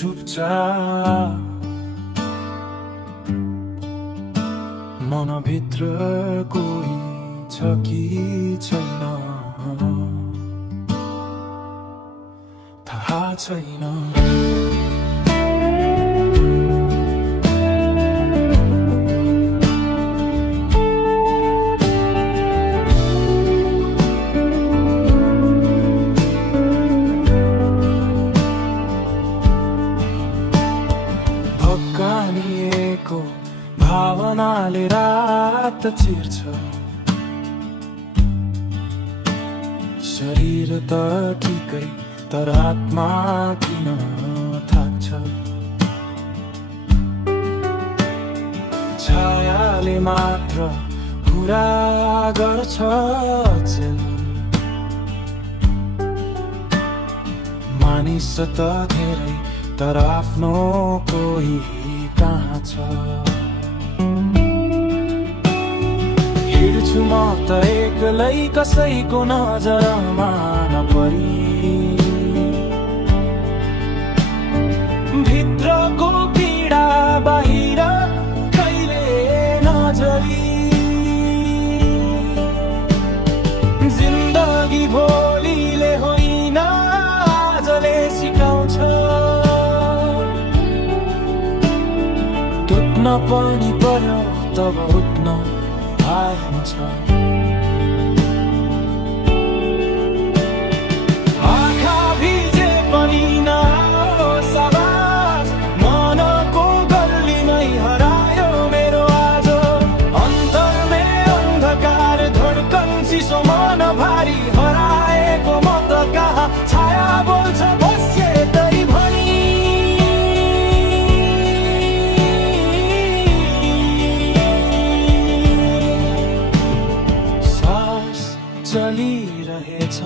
चुपचाप मनभित्र कोही छ कि छैन थाहा छैन। भक्कानिएको भावनाले रात चिर्छ, शरीर त ठिकै तर आत्मा किन थाक्छ। छायाले मात्र कुरा गर्छ चेल, मानिस त धेरै तर आफ्नो कोही कहाँ छ। हिँड्छु म त एक्लै कसैको नजरमा नपरी, भित्रको पीडा बाहिर कहिले नजरी। जिन्दगी भोलिले होइन आजले सिकाउँछ, टुट्न पनि पर्यो तब उठ्न आइन्छ। आँखा भिजे पनि नहोस् आवाज, मनको गल्लीमै हरायो मेरो आज। अन्तरमै अन्धकार धड्कन चिसो मन भारी, हराएको म त कहाँ छाया बोल्छ बस्ये तरी भनी। चलिरहेछ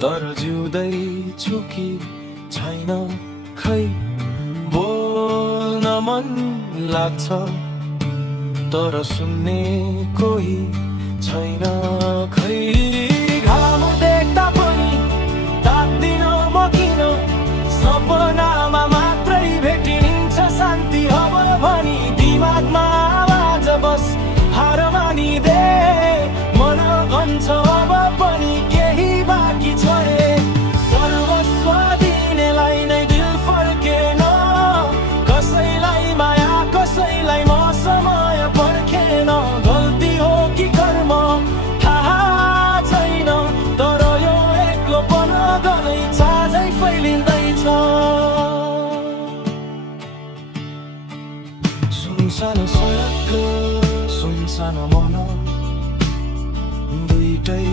तर जिउँदैछु कि छैन, खै बोल्न मन लाग्छ तर सुन्ने कोही छैन। खै घाम देख्दा पनि तात्दिन म किन, सपनामा मात्रै भेटिन्छ शान्ति अब भनी। दिमागमा आवाज बस हार मानिदे, मन भन्छ अब पनि केही बाँकी छ रे। सर्वस्व दिनेलाई नै दिल फर्केन, कसैलाई माया कसैलाई म समय पर्खेन। गल्ती हो कि कर्म थाहा छैन, तर यो एक्लोपन गलैँचा झै फैलिँदैछ। सुनसान सडक सुनसान मन, दुईटै